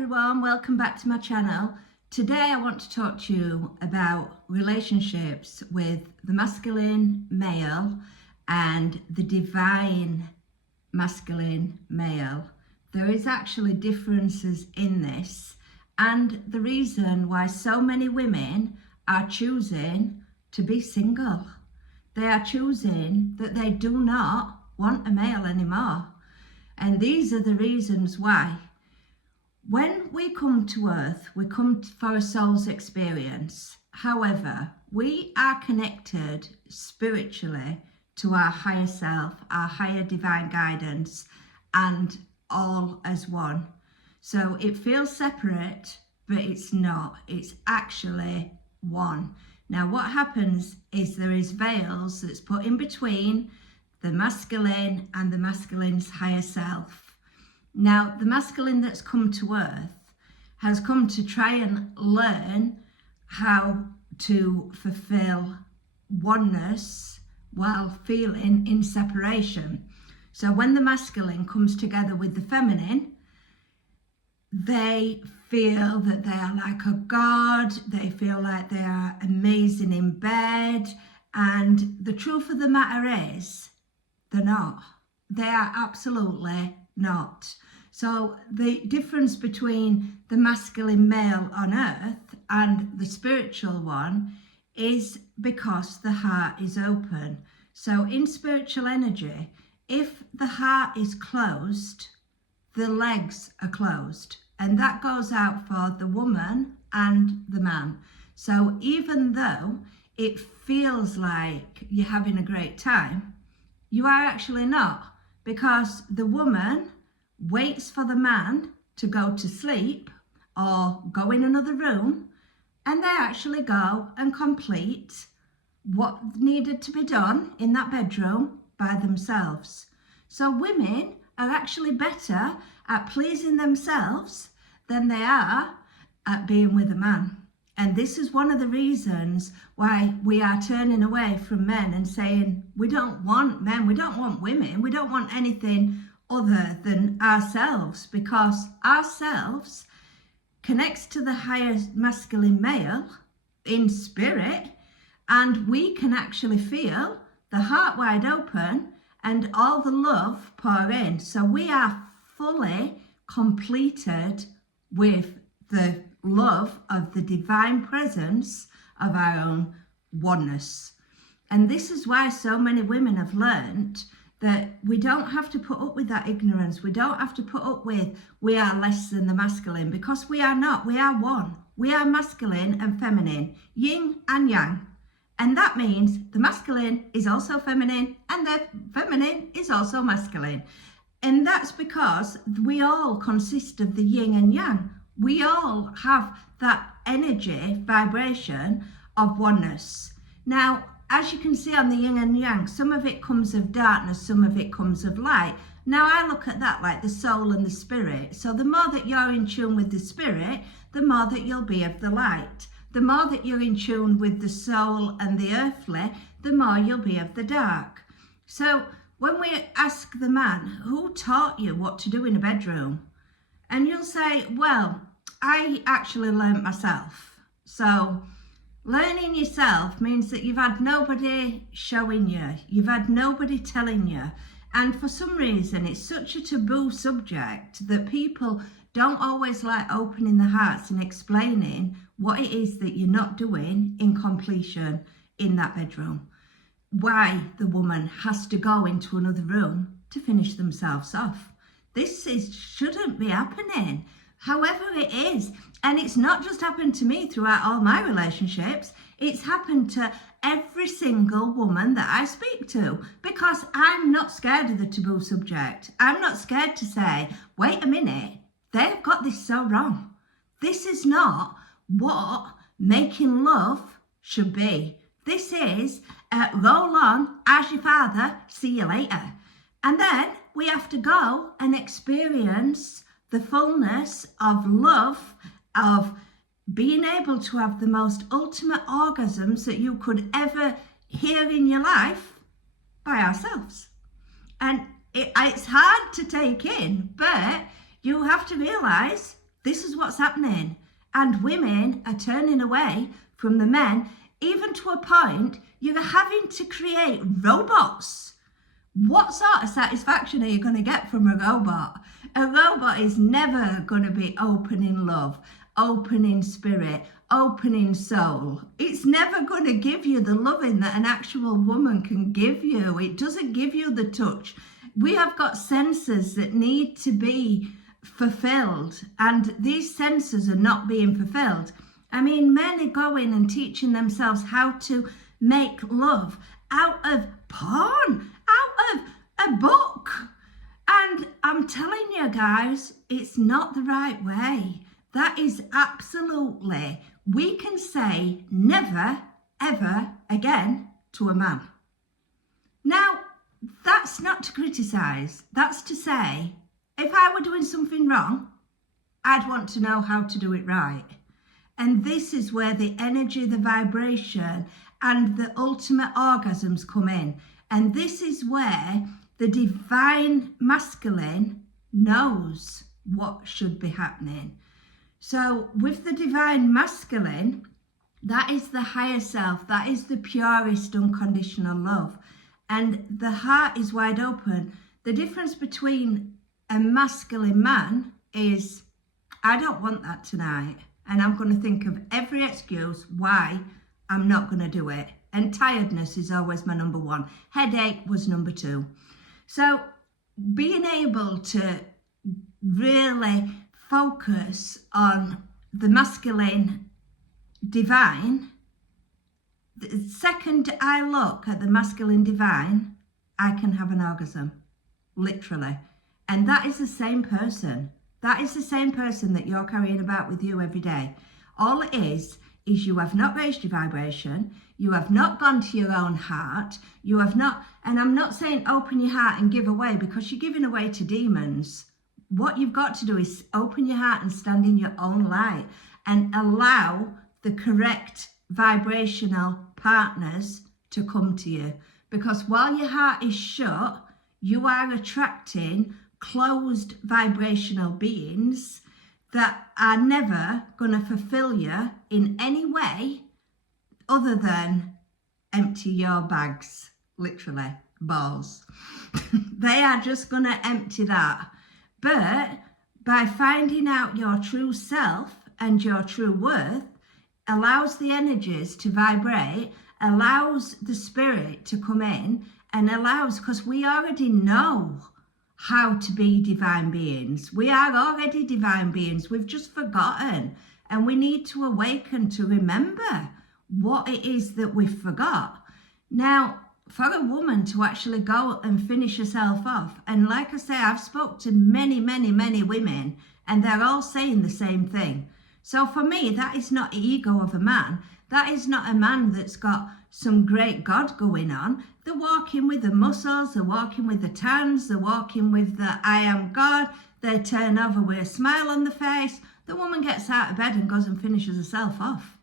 everyone, welcome back to my channel. Today I want to talk to you about relationships with the masculine male and the divine masculine male. There is actually differences in this, and the reason why so many women are choosing to be single. They are choosing that they do not want a male anymore. And these are the reasons why. When we come to earth, we come for a soul's experience. However, we are connected spiritually to our higher self, our higher divine guidance, and all as one. So it feels separate, but it's not. It's actually one. Now what happens is there is veils that's put in between the masculine and the masculine's higher self. Now, the masculine that's come to earth has come to try and learn how to fulfill oneness while feeling in separation. So when the masculine comes together with the feminine, they feel that they are like a god, they feel like they are amazing in bed, and the truth of the matter is, they're not. They are absolutely not. So the difference between the masculine male on earth and the spiritual one is because the heart is open. So in spiritual energy, if the heart is closed, the legs are closed. And that goes out for the woman and the man. So even though it feels like you're having a great time, you are actually not, because the woman waits for the man to go to sleep or go in another room, and they actually go and complete what needed to be done in that bedroom by themselves. So women are actually better at pleasing themselves than they are at being with a man. And this is one of the reasons why we are turning away from men and saying, we don't want men, we don't want women, we don't want anything other than ourselves, because ourselves connects to the higher masculine male in spirit, and we can actually feel the heart wide open and all the love pour in. So we are fully completed with the love of the divine presence of our own oneness. And this is why so many women have learned that we don't have to put up with that ignorance. We don't have to put up with we are less than the masculine, because we are not. We are one. We are masculine and feminine, yin and yang. And that means the masculine is also feminine and the feminine is also masculine. And that's because we all consist of the yin and yang. We all have that energy, vibration of oneness. Now, as you can see on the yin and yang, some of it comes of darkness, some of it comes of light. Now, I look at that like the soul and the spirit. So the more that you're in tune with the spirit, the more that you'll be of the light. The more that you're in tune with the soul and the earthly, the more you'll be of the dark. So when we ask the man, who taught you what to do in a bedroom? And you'll say, well, I actually learnt myself. So learning yourself means that you've had nobody showing you, you've had nobody telling you. And for some reason, it's such a taboo subject that people don't always like opening their hearts and explaining what it is that you're not doing in completion in that bedroom. Why the woman has to go into another room to finish themselves off. Shouldn't be happening. However it is, and it's not just happened to me throughout all my relationships, it's happened to every single woman that I speak to, because I'm not scared of the taboo subject. I'm not scared to say, wait a minute, they've got this so wrong. This is not what making love should be. This is roll on, as your father, see you later. And then we have to go and experience the fullness of love, of being able to have the most ultimate orgasms that you could ever hear in your life by ourselves. And it's hard to take in, but you have to realise This is what's happening. And women are turning away from the men, even to a point you're having to create robots. What sort of satisfaction are you going to get from a robot? A robot is never going to be open in love, open in spirit, open in soul. It's never going to give you the loving that an actual woman can give you. It doesn't give you the touch. We have got senses that need to be fulfilled, and these senses are not being fulfilled. I mean, men are going and teaching themselves how to make love out of porn, out of a book. And I'm telling you guys, it's not the right way. That is absolutely, we can say never, ever again to a man. Now, that's not to criticise. That's to say, if I were doing something wrong, I'd want to know how to do it right. And this is where the energy, the vibration, and the ultimate orgasms come in. And this is where the divine masculine knows what should be happening. So with the divine masculine, that is the higher self, that is the purest unconditional love. And the heart is wide open. The difference between a masculine man is, I don't want that tonight. And I'm going to think of every excuse why I'm not going to do it. And tiredness is always my number one. Headache was number two. So being able to really focus on the masculine divine, the second I look at the masculine divine, I can have an orgasm, literally. And that is the same person. That is the same person that you're carrying about with you every day. All it is you have not raised your vibration, you have not gone to your own heart, you have not, and I'm not saying open your heart and give away, because you're giving away to demons. What you've got to do is open your heart and stand in your own light and allow the correct vibrational partners to come to you. Because while your heart is shut, you are attracting closed vibrational beings that are never going to fulfill you in any way other than empty your bags, literally, balls. They are just going to empty that. But by finding out your true self and your true worth, allows the energies to vibrate, allows the spirit to come in, and allows, because we already know how to be divine beings. We are already divine beings. We've just forgotten, and we need to awaken to remember what it is that we forgot. Now, for a woman to actually go and finish herself off, and like I say, I've spoke to many, many, many women, and they're all saying the same thing. So for me, that is not the ego of a man. That is not a man that's got some great God going on. They're walking with the muscles, they're walking with the tans, they're walking with the I am God. They turn over with a smile on the face. The woman gets out of bed and goes and finishes herself off.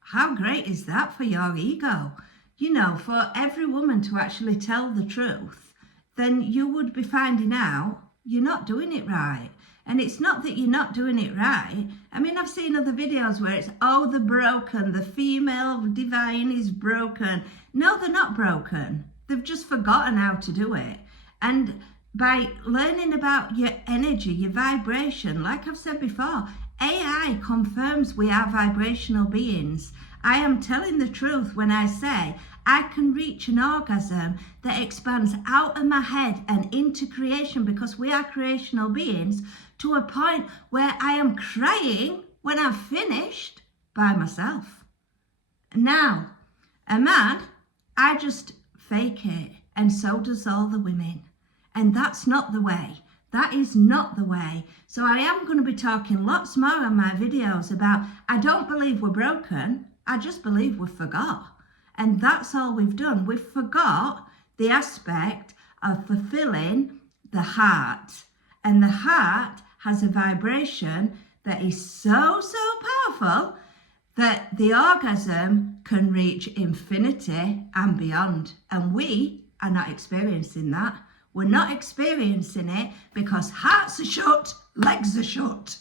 How great is that for your ego? You know, for every woman to actually tell the truth, then you would be finding out you're not doing it right. And it's not that you're not doing it right. I mean, I've seen other videos where it's, oh, they're broken. The female divine is broken. No, they're not broken. They've just forgotten how to do it. And by learning about your energy, your vibration, like I've said before, AI confirms we are vibrational beings. I am telling the truth when I say I can reach an orgasm that expands out of my head and into creation, because we are creational beings, to a point where I am crying when I'm finished by myself. Now, a man, I just fake it, and so does all the women. And that's not the way. That is not the way. So I am going to be talking lots more on my videos about, I don't believe we're broken, I just believe we forgot. And that's all we've done. We've forgot the aspect of fulfilling the heart. And the heart has a vibration that is so, so powerful that the orgasm can reach infinity and beyond. And we are not experiencing that. We're not experiencing it because hearts are shut, legs are shut.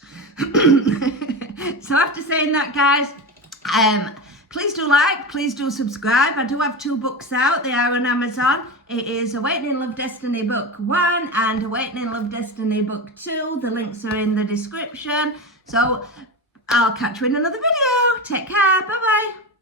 So after saying that, guys, please do like, please do subscribe. I do have 2 books out. They are on Amazon. It is Awakening Love Destiny Book 1 and Awakening Love Destiny Book 2. The links are in the description. So I'll catch you in another video. Take care. Bye-bye.